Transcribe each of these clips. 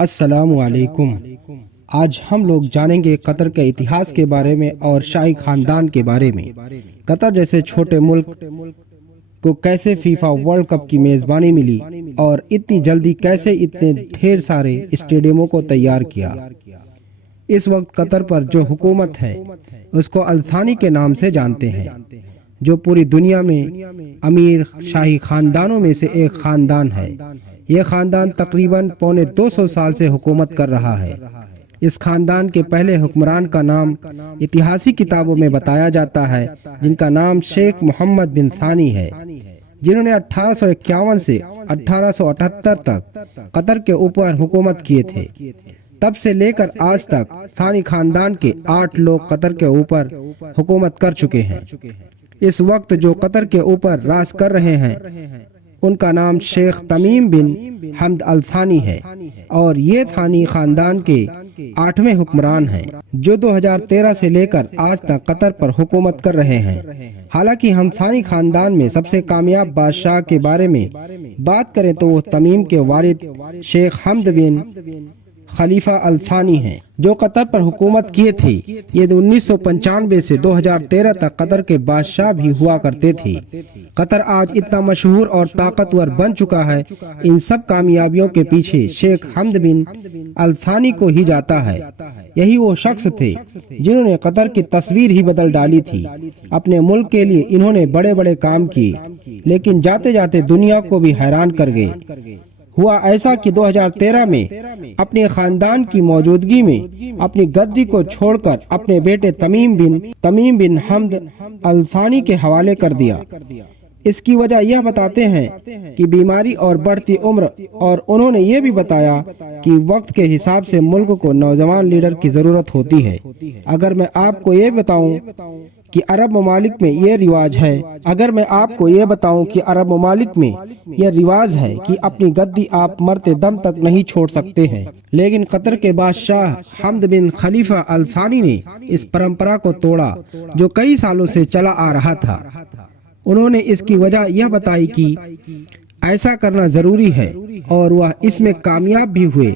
السلام علیکم۔ آج ہم لوگ جانیں گے قطر کے اتہاس کے بارے میں اور شاہی خاندان کے بارے میں۔ قطر جیسے چھوٹے ملک کو کیسے فیفا ورلڈ کپ کی میزبانی ملی اور اتنی جلدی کیسے اتنے ڈھیر سارے اسٹیڈیموں کو تیار کیا۔ اس وقت قطر پر جو حکومت ہے اس کو الثانی کے نام سے جانتے ہیں، جو پوری دنیا میں امیر شاہی خاندانوں میں سے ایک خاندان ہے۔ یہ خاندان تقریباً 250 سال سے حکومت کر رہا ہے۔ اس خاندان کے پہلے حکمران کا نام اتہاسی کتابوں میں بتایا جاتا ہے، جن کا نام شیخ محمد بن ثانی ہے، جنہوں نے 1851 سے 1878 تک قطر کے اوپر حکومت کیے تھے۔ تب سے لے کر آج تک ثانی خاندان کے 8 لوگ قطر کے اوپر حکومت کر چکے ہیں۔ اس وقت جو قطر کے اوپر راج کر رہے ہیں ان کا نام شیخ تمیم بن حمد الثانی ہے، اور یہ ثانی خاندان کے 8ویں حکمران ہیں، جو 2013 سے لے کر آج تک قطر پر حکومت کر رہے ہیں۔ حالانکہ ہم ثانی خاندان میں سب سے کامیاب بادشاہ کے بارے میں بات کریں تو وہ تمیم کے والد شیخ حمد بن خلیفہ الثانی ہیں، جو قطر پر حکومت کیے تھے۔ یہ 1995 سے 2013 تک قطر کے بادشاہ بھی ہوا کرتے تھے۔ قطر آج اتنا مشہور اور طاقتور بن چکا ہے، ان سب کامیابیوں کے پیچھے شیخ حمد بن الثانی کو ہی جاتا ہے۔ یہی وہ شخص تھے جنہوں نے قطر کی تصویر ہی بدل ڈالی تھی۔ اپنے ملک کے لیے انہوں نے بڑے بڑے کام کیے، لیکن جاتے جاتے دنیا کو بھی حیران کر گئے۔ ہوا ایسا کہ 2013 میں اپنے خاندان کی موجودگی میں اپنی گدی کو چھوڑ کر اپنے بیٹے تمیم بن حمد الثانی کے حوالے کر دیا۔ اس کی وجہ یہ بتاتے ہیں کہ بیماری اور بڑھتی عمر، اور انہوں نے یہ بھی بتایا کہ وقت کے حساب سے ملک کو نوجوان لیڈر کی ضرورت ہوتی ہے۔ اگر میں آپ کو یہ بتاؤں کہ عرب ممالک میں یہ رواج ہے کہ اپنی گدی آپ مرتے دم تک نہیں چھوڑ سکتے ہیں، لیکن قطر کے بادشاہ حمد بن خلیفہ الثانی نے اس پرمپرا کو توڑا جو کئی سالوں سے چلا آ رہا تھا۔ انہوں نے اس کی وجہ یہ بتائی کہ ایسا کرنا ضروری ہے، اور وہ اس میں کامیاب بھی ہوئے۔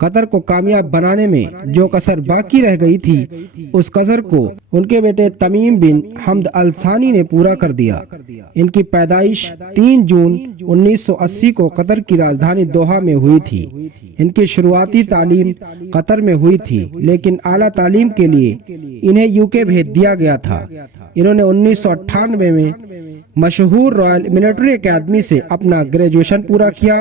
قطر کو کامیاب بنانے میں جو کسر باقی رہ گئی تھی، اس کسر کو ان کے بیٹے تمیم بن حمد الثانی نے پورا کر دیا۔ ان کی پیدائش 3 جون 1980 کو قطر کی راجدھانی دوحہ میں ہوئی تھی۔ ان کی شروعاتی تعلیم قطر میں ہوئی تھی، لیکن اعلیٰ تعلیم کے لیے انہیں UK بھیج دیا گیا تھا۔ انہوں نے 1998 میں مشہور رائل ملٹری اکیڈمی سے اپنا گریجویشن پورا کیا۔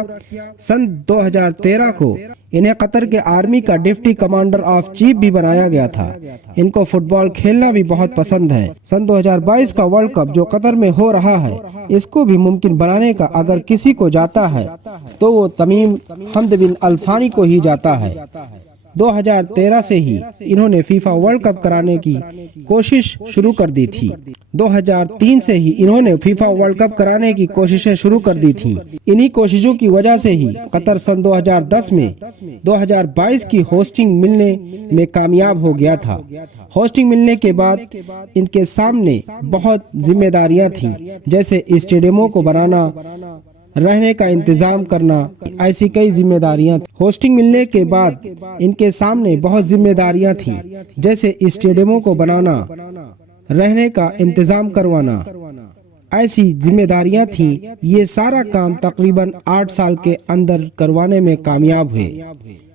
سن 2013 کو انہیں قطر کے آرمی کا ڈپٹی کمانڈر آف چیف بھی بنایا گیا تھا۔ ان کو فٹ بال کھیلنا بھی بہت پسند ہے۔ سن 2022 کا ورلڈ کپ جو قطر میں ہو رہا ہے، اس کو بھی ممکن بنانے کا اگر کسی کو جاتا ہے تو وہ تمیم حمد بن الثانی کو ہی جاتا ہے۔ 2013 سے ہی انہوں نے فیفا ورلڈ کپ کرانے کی کوشش شروع کر دی تھی۔ 2003 سے ہی انہوں نے فیفا ورلڈ کپ کرانے کی کوششیں شروع کر دی تھیں۔ انہی کوششوں کی وجہ سے ہی قطر سن 2010 میں 2022 کی ہوسٹنگ ملنے میں کامیاب ہو گیا تھا۔ ہوسٹنگ ملنے کے بعد ان کے سامنے بہت ذمہ داریاں تھیں، جیسے اسٹیڈیموں کو بنانا، رہنے کا انتظام کرنا، ایسی کئی ذمہ داریاں تھیں۔ ہوسٹنگ ملنے کے بعد ان کے سامنے بہت ذمہ داریاں تھیں، جیسے اسٹیڈیموں کو بنانا، رہنے کا انتظام کروانا، ایسی ذمہ داریاں تھیں۔ یہ سارا کام تقریباً 8 سال کے اندر کروانے میں کامیاب ہوئے۔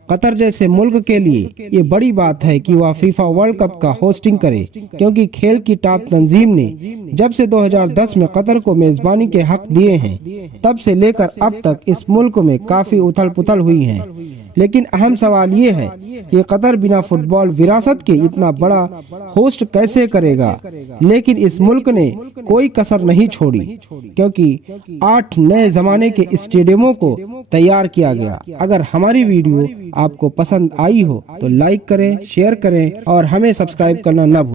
قطر جیسے ملک کے لیے یہ بڑی بات ہے کہ وہ فیفا ورلڈ کپ کا ہوسٹنگ کرے، کیونکہ کھیل کی ٹاپ تنظیم نے جب سے 2010 میں قطر کو میزبانی کے حق دیے ہیں، تب سے لے کر اب تک اس ملک میں کافی اتھل پتھل ہوئی ہیں۔ لیکن اہم سوال یہ ہے کہ قطر بنا فٹ بال وراثت کے اتنا بڑا ہوسٹ کیسے کرے گا؟ لیکن اس ملک نے کوئی کسر نہیں چھوڑی، کیونکہ 8 نئے زمانے کے اسٹیڈیموں کو تیار کیا گیا۔ اگر ہماری ویڈیو آپ کو پسند آئی ہو تو لائک کریں، شیئر کریں اور ہمیں سبسکرائب کرنا نہ بھولیں۔